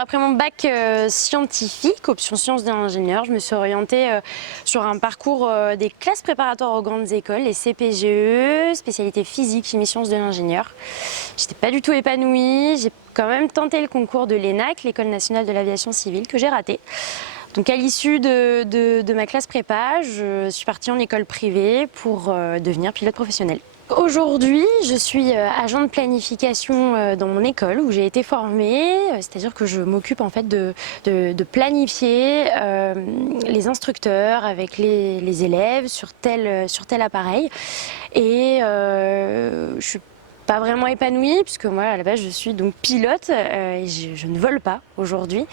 Après mon bac scientifique, option sciences de l'ingénieur, je me suis orientée sur un parcours des classes préparatoires aux grandes écoles, les CPGE, spécialité physique, chimie, sciences de l'ingénieur. J'étais pas du tout épanouie, j'ai quand même tenté le concours de l'ENAC, l'École nationale de l'aviation civile, que j'ai raté. Donc à l'issue de ma classe prépa, je suis partie en école privée pour devenir pilote professionnel. Aujourd'hui, je suis agent de planification dans mon école où j'ai été formée, c'est-à-dire que je m'occupe en fait de planifier les instructeurs avec les élèves sur tel appareil. Et je suis pas vraiment épanouie puisque moi à la base je suis donc pilote et je ne vole pas aujourd'hui.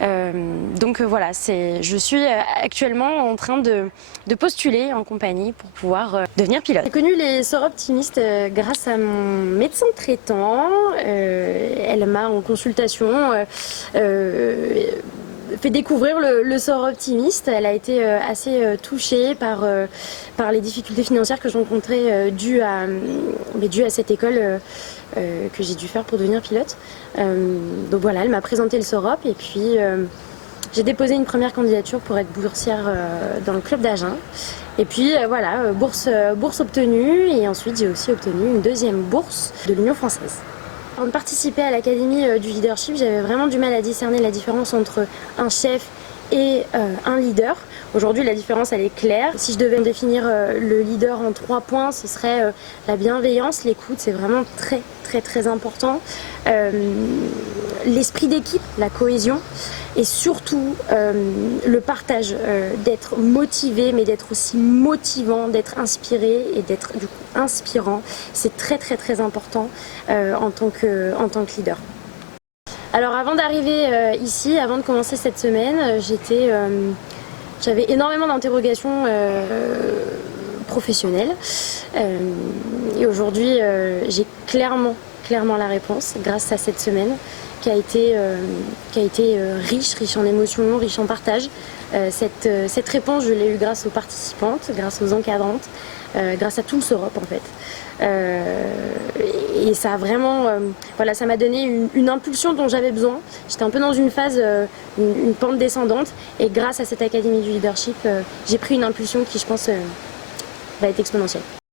Donc voilà, je suis actuellement en train de postuler en compagnie pour pouvoir devenir pilote. J'ai connu les sorts optimistes grâce à mon médecin traitant. Elle m'a en consultation fait découvrir le sort optimiste. Elle a été assez touchée par les difficultés financières que je rencontrais dues à cette école que j'ai dû faire pour devenir pilote. Donc voilà, elle m'a présenté le SOROP et puis j'ai déposé une première candidature pour être boursière dans le club d'Agen. Et puis voilà, bourse obtenue, et ensuite j'ai aussi obtenu une deuxième bourse de l'Union française. Avant de participer à l'Académie du leadership, j'avais vraiment du mal à discerner la différence entre un chef et un leader. Aujourd'hui, la différence elle est claire. Si je devais me définir le leader en 3 points, ce serait la bienveillance, l'écoute, c'est vraiment très important. L'esprit d'équipe, la cohésion, et surtout le partage, d'être motivé mais d'être aussi motivant, d'être inspiré et d'être du coup inspirant. C'est très important en tant que leader. Alors avant d'arriver ici, avant de commencer cette semaine, j'avais énormément d'interrogations professionnelles et aujourd'hui j'ai clairement la réponse grâce à cette semaine qui a été riche en émotions, riche en partage. Cette réponse, je l'ai eue grâce aux participantes, grâce aux encadrantes, grâce à tout le SOROP en fait. Et ça a vraiment, voilà, ça m'a donné une impulsion dont j'avais besoin. J'étais un peu dans une phase, une pente descendante, et grâce à cette Académie du leadership, j'ai pris une impulsion qui, je pense, va être exponentielle.